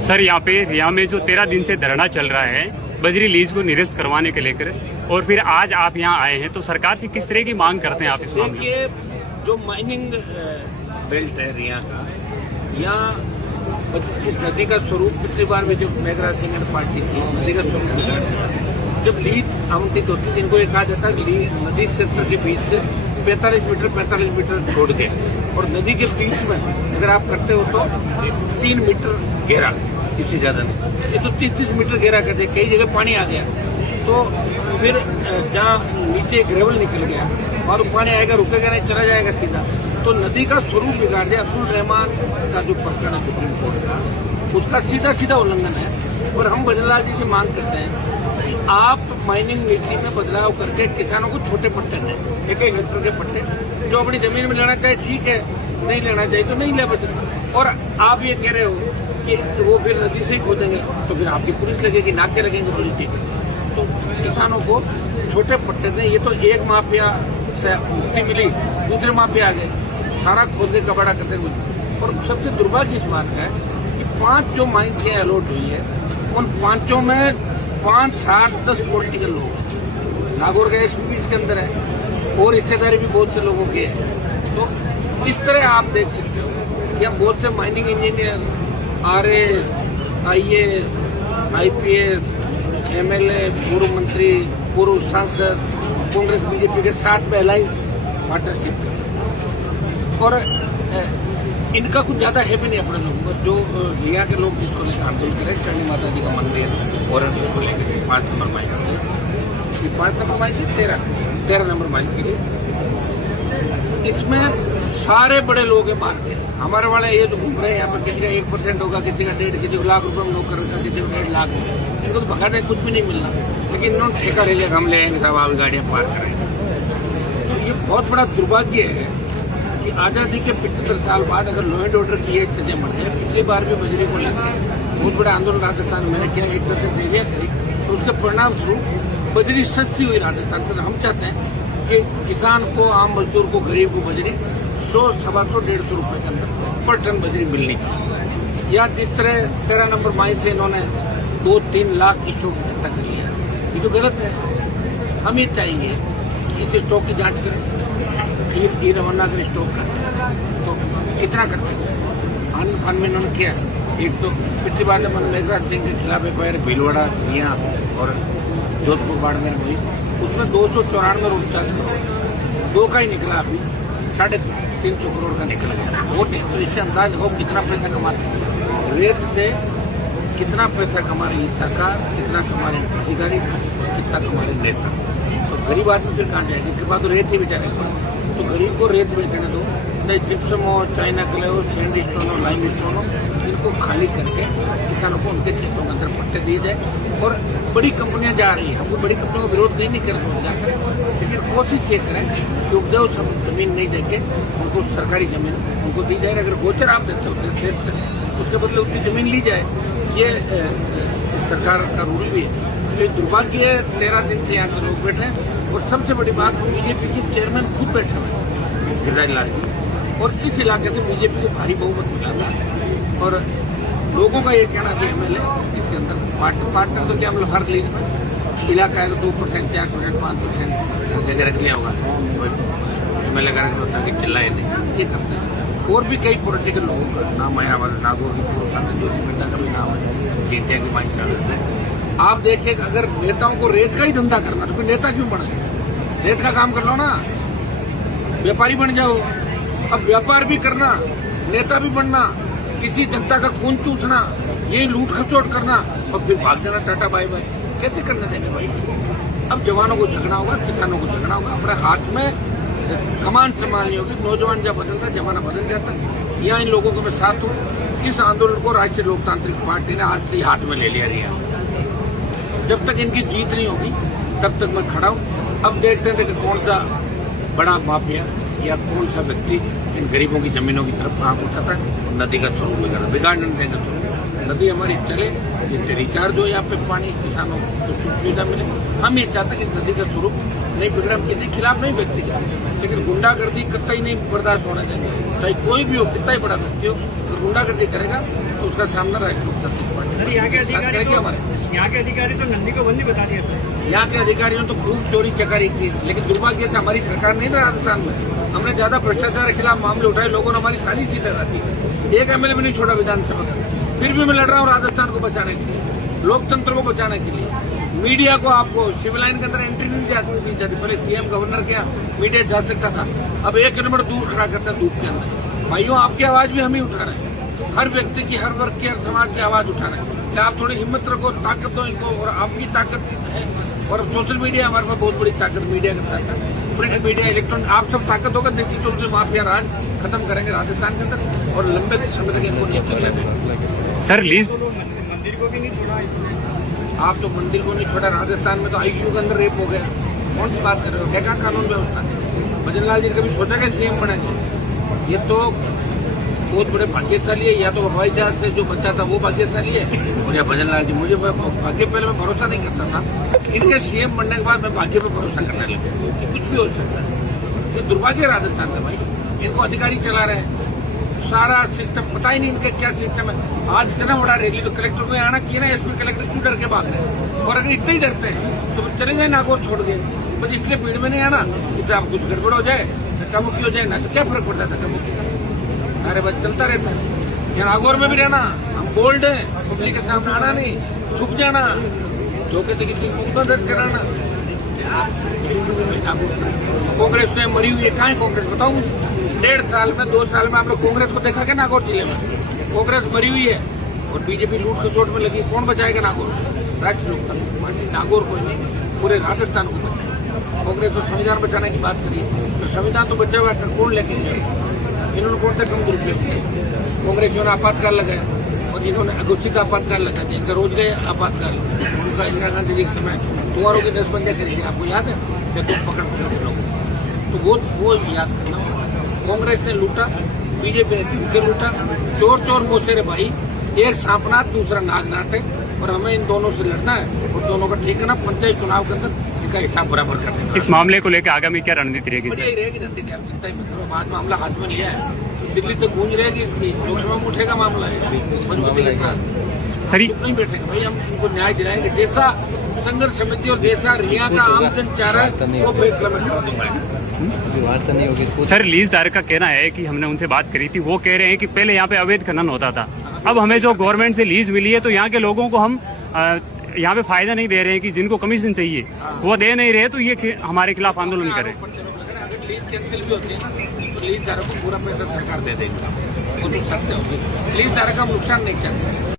Sir यहाँ पे रिया में जो 13 दिन से धरना चल रहा है बजरी लीज को निरस्त करवाने के लेकर, और फिर आज आप यहाँ आए हैं, तो सरकार से किस तरह की मांग करते हैं आप इस मामले में? देखिए, जो माइनिंग बेल्ट है रिया का, यहाँ इस नदी का स्वरूप पिछली बार में जो मेघराज सिंह ने पार्टी थी, नदी का स्वरूप बिगाड़ दिया। जब लीज आवंटित होती है, इनको ये कहा जाता है नदी क्षेत्र के बीच से 45 मीटर छोड़ के, और नदी के बीच में अगर आप करते हो तो 3 मीटर गहरा, इससे ज्यादा नहीं। ये तो 30 मीटर गहरा कर दे, कई जगह पानी आ गया, तो फिर जहाँ नीचे ग्रेवल निकल गया और पानी आएगा, रुकेगा नहीं, चला जाएगा सीधा, तो नदी का स्वरूप बिगाड़ दिया। अब्दुल रहमान का जो प्रकरण है सुप्रीम कोर्ट का, उसका सीधा उल्लंघन है। और हम बजरलाल जी से मांग करते हैं कि आप माइनिंग नीति में बदलाव करके किसानों को छोटे पट्टे दें, 1-1 हेक्टर के पट्टे, जो अपनी जमीन में लेना चाहे ठीक है, नहीं लेना चाहिए तो नहीं ले बचे। और आप ये कह रहे हो कि वो फिर नदी से ही खोदेंगे, तो फिर आपकी पुलिस लगेगी, नाके लगेंगे पुलिस, ठीक है। तो किसानों को छोटे पट्टे दें। ये तो एक माफिया से मुक्ति मिली, दूसरे माफिया आ गए, सारा खोद के कबाड़ा करते हुए। और सबसे दुर्भाग्य इस बात का है कि 5 जो माइंस अलॉट हुई है, उन 5 में 5, 7, 10 पॉलिटिकल लोग हैं। नागौर का एसपी इसके अंदर है, और हिस्सेदारी भी बहुत से लोगों की है। तो इस तरह आप देख सकते हो कि हम बहुत से mining engineer, RS, IAS, IPS, MLA, पूर्व मंत्री, पूर्व सांसद, कांग्रेस बीजेपी के साथ में अलायंस पार्टनरशिप, और इनका कुछ ज्यादा है भी नहीं अपने लोगों को। जो रिया के लोग जिसको लेकर आंदोलन करें, चंडी माता जी का मंदिर और इसको लेकर 5 नंबर माइल से 5 नंबर माइल से 13 नंबर माइल के लिए, इसमें सारे बड़े लोग हैं मार के। हमारे वाले ये जो घूम रहे हैं यहाँ पर, किसी का 1% होगा, किसी का 1.5, किसी को लाख रुपए में नौकर रखा, किसी को 1.5 लाख में, इनको तो भगाने कुछ भी नहीं मिलना, लेकिन इन्होंने ठेका ले लिया, हम ले आएंगे साहब, आप गाड़ियाँ पार कराएंगे। तो ये बहुत बड़ा दुर्भाग्य है कि आजादी के 75 साल बाद अगर लॉ एंड ऑर्डर की ये स्थिति बने। पिछली बार भी बजरी को लेकर बहुत बड़ा आंदोलन राजस्थान में मैंने किया, 1 दर्जन देवियाँ करी, तो उसके परिणाम स्वरूप बजरी सस्ती हुई राजस्थान के। हम चाहते हैं कि किसान को, आम मजदूर को, गरीब को बजरी 100, 125, 150 रुपए के अंदर पर टन बजरी मिलनी चाहिए। या जिस तरह 13 नंबर माइल से इन्होंने 2-3 लाख स्टॉक इकट्ठा कर लिया, ये तो गलत है। हम ये चाहेंगे कि इस स्टॉक की जांच करें, ये रवाना कर स्टॉक का, तो कितना कर सकते हैं। खान में इन्होंने किया, एक तो पिछली बार जब मेघराज सिंह के खिलाफ FIR भीलवाड़ा, मियाँ और जोधपुर बाड़मेर हुई, उसमें 294 रोड 50 करोड़, 2 का ही निकला, अभी 350 करोड़ का निकला वोट है। तो इससे अंदाज हो कितना पैसा कमाते हैं। रेत से कितना पैसा कमा रही है सरकार, कितना कमा रहे हैं अधिकारी, कितना कमा रहे नेता। तो गरीब आदमी फिर कहाँ जाएगा? इसके बाद तो रेत ही बेचारे, तो गरीब को रेत बेचने दो, चाहे जिप्सम हो, चाइना कलर हो, सैंड स्टोन हो, लाइम स्टोन हो, इनको खाली करके किसानों को उनके खेतों के अंदर पट्टे दिए जाए। और बड़ी कंपनियां जा रही हैं, हमको बड़ी कंपनियों का विरोध कहीं नहीं कर जाकर, लेकिन कोशिश ये करें कि उपजाऊ जमीन नहीं देके उनको सरकारी जमीन उनको दी जाए। अगर गोचर आप देते हो उसके बदले उनकी जमीन ली जाए, ये सरकार का रूल भी है। तो दुर्भाग्य है, 13 दिन से यहाँ के लोग बैठे हैं। और सबसे बड़ी बात, बीजेपी के चेयरमैन खुद बैठे हुए हैं, गिरिराज लाल जी, और इस इलाके से बीजेपी को भारी बहुमत मिला था। और लोगों का ये कहना कि MLA इसके अंदर पार्टनर तो क्या, मतलब हर लीग में इलाका है तो 2%, 4%, 5% जगह रख लिया होगा, MLA का होता कि चिल्लाए नहीं, ये करते हैं। और भी कई पॉलिटिकल लोगों का नाम है, हमारे नागौर की पूर्व सांसद ज्योति बिंदा का भी नाम है, जिंटिया की माइंड चालू है। आप देखिए, अगर नेताओं को रेत का ही धंधा करना तो फिर नेता क्यों बना? रेत का काम कर लो ना, व्यापारी बन जाओ। अब व्यापार भी करना, नेता भी बनना, किसी जनता का खून चूसना, यही लूट खसोट करना, और फिर भाग जाना टाटा बाय बाय, कैसे करने देंगे भाई? अब जवानों को झगड़ा होगा, किसानों को झगड़ा होगा, अपने हाथ में कमान संभालनी होगी। नौजवान जब बदलता है, जमाना बदल जाता है। यहाँ इन लोगों को मैं साथ हूँ। इस आंदोलन को राष्ट्रीय लोकतांत्रिक पार्टी ने आज से ही हाथ में ले लिया रिया। जब तक इनकी जीत नहीं होगी तब तक मैं खड़ा हूँ। अब देखते हैं कि कौन सा बड़ा माफिया या कौन सा व्यक्ति इन गरीबों की जमीनों की तरफ आंख उठाता है और नदी का स्वरूप बिगाड़ने देगा। स्वरूप नदी हमारी चले, जिससे रिचार्ज हो, यहाँ पे पानी किसानों को सुख सुविधा मिले। हम ये चाहते हैं कि नदी का स्वरूप नहीं बिगड़ा। हम किसी के खिलाफ नहीं व्यक्ति का, लेकिन गुंडागर्दी कतई नहीं बर्दाश्त होने देंगे। चाहे कोई भी हो, कितना ही बड़ा व्यक्ति हो, अगर गुंडागर्दी करेगा तो उसका सामना राष्ट्रीय लोकतांत्रिक पार्टी सर यहाँ के अधिकारी तो नंदी को बंदी बता दिया सर। यहाँ के अधिकारियों ने तो खूब चोरी चकारी की, लेकिन दुर्भाग्य से हमारी सरकार नहीं ना राजस्थान में। हमने ज्यादा भ्रष्टाचार के खिलाफ मामले उठाए, लोगों ने हमारी सारी सीटें रख दी, एक एमएलए भी नहीं छोड़ा विधानसभा का। फिर भी मैं लड़ रहा हूँ राजस्थान को बचाने के लिए, लोकतंत्र को बचाने के लिए। मीडिया को आपको सिविल लाइन के अंदर एंट्री नहीं दी जाती। पहले सीएम गवर्नर के मीडिया जा सकता था, अब 1 किलोमीटर दूर खड़ा करता है धूप के अंदर। भाइयों, आपकी आवाज भी हम ही उठा रहे हैं, हर व्यक्ति की, हर वर्ग की, हर समाज की आवाज उठा रहे हैं। आप थोड़ी हिम्मत रखो, ताकत दो इनको, और आपकी ताकत है। और सोशल मीडिया हमारे पास बहुत बड़ी ताकत, मीडिया के साथ प्रिंट मीडिया, इलेक्ट्रॉनिक, आप सब ताकत होगा, निश्चित रूप से माफिया राज खत्म करेंगे राजस्थान के अंदर और लंबे समय तक इनको नहीं चल रहे। सर लीज मंदिर को भी नहीं छोड़ा। आप तो मंदिर को नहीं छोड़ा, राजस्थान में तो आईसीयू के अंदर रेप हो गया। कौन सी बात कर रहे हो? है क्या कानून व्यवस्था? भजन लाल जी ने कभी सोचा क्या सीएम बनेंगे? ये तो बहुत बड़े भाग्यशाली है। या तो हवाई जहाज से जो बच्चा था वो भाग्यशाली है, और या भजन लाल जी। मुझे भाग्य पहले मैं भरोसा नहीं करता था, इनके सीएम बनने के बाद मैं भाग्य पे भरोसा करने लगा। कुछ भी हो सकता है। ये दुर्भाग्य है राजस्थान का भाई। इनको अधिकारी चला रहे हैं, सारा सिस्टम पता ही नहीं इनके क्या सिस्टम है। आज इतना बड़ा रैली तो कलेक्टर को आना चाहिए ना, एसपी कलेक्टर क्यों डर के भाग रहे हैं? और अगर इतने ही डरते हैं तो चले जाए नागौर छोड़ के, बस इसलिए भीड़ में नहीं आना, इससे आप कुछ गड़बड़ हो जाए, धक्का मुक्की हो जाए ना, तो क्या फर्क पड़ता है धक्का मुक्की का? अरे बस चलता रहता है। यहाँ नागौर में भी रहना, हम बोल्ड है, पब्लिक के सामने आना नहीं, छुप जाना, धोखे से किसी मुकदमा दर्ज कराना। कांग्रेस में मरी हुई है, कहाँ है कांग्रेस बताओ मुझे? 1.5 साल में 2 साल में आप लोग कांग्रेस को देखा क्या नागौर जिले में? कांग्रेस मरी हुई है और बीजेपी लूट खसोट में लगी। कौन बचाएगा नागौर? राष्ट्रीय लोकतांत्रिक पार्टी। नागौर को नहीं, पूरे राजस्थान को बचाएगा। कांग्रेस तो संविधान बचाने की बात करी, तो संविधान तो बचा हुआ कौन लेके जाएगा? इन्होंने कौन सा कम दुरुपयोग किया? कांग्रेसियों ने आपातकाल लगाया, और जिन्होंने घोषित आपातकाल लगाया, जिनका रोज गए आपातकाल, उनका इंदिरा गांधी जी के समय कुंवरों की 10 बंदियां करी थी, आपको याद है? या तो पकड़ लोग, तो वो याद करना। कांग्रेस ने लूटा, बीजेपी ने धमके लूटा। चोर चोर मोसेरे भाई, एक सांपनाथ दूसरा नागनाथ है, और हमें इन दोनों से लड़ना है और दोनों का ठिकाना पंचायत चुनाव के अंदर इनका हिसाब बराबर करना है। इस मामले को लेकर आगामी क्या रणनीति रहेगी? बढ़िया ही रहेगी रणनीति, आप चिंता ही मत करो। आज मामला हाथ में लिया है, दिल्ली तक गूंज रहेगी इसकी, लोकसभा में उठेगा मामला है मजबूती के साथ। सर चुप नहीं बैठेगा भाई, हम इनको न्याय दिलाएंगे। जैसा संघर्ष समिति और जैसा रिया का आम जन चाह रहा है वो फैसला में करा दूंगा। सर लीजदार का कहना है कि हमने उनसे बात करी थी, वो कह रहे हैं कि पहले यहाँ पे अवैध खनन होता था, अब हमें जो गवर्नमेंट से लीज मिली है तो यहाँ के लोगों को हम यहाँ पे फायदा नहीं दे रहे हैं कि जिनको कमीशन चाहिए वो दे नहीं रहे, तो ये हमारे खिलाफ आंदोलन करें। अगर लीज कैंसिल भी होती है ना तो लीजदारों को पूरा पैसा सरकार दे देगी, वो तो सत्य होगी। लीजदारों का हम नुकसान नहीं चाहते।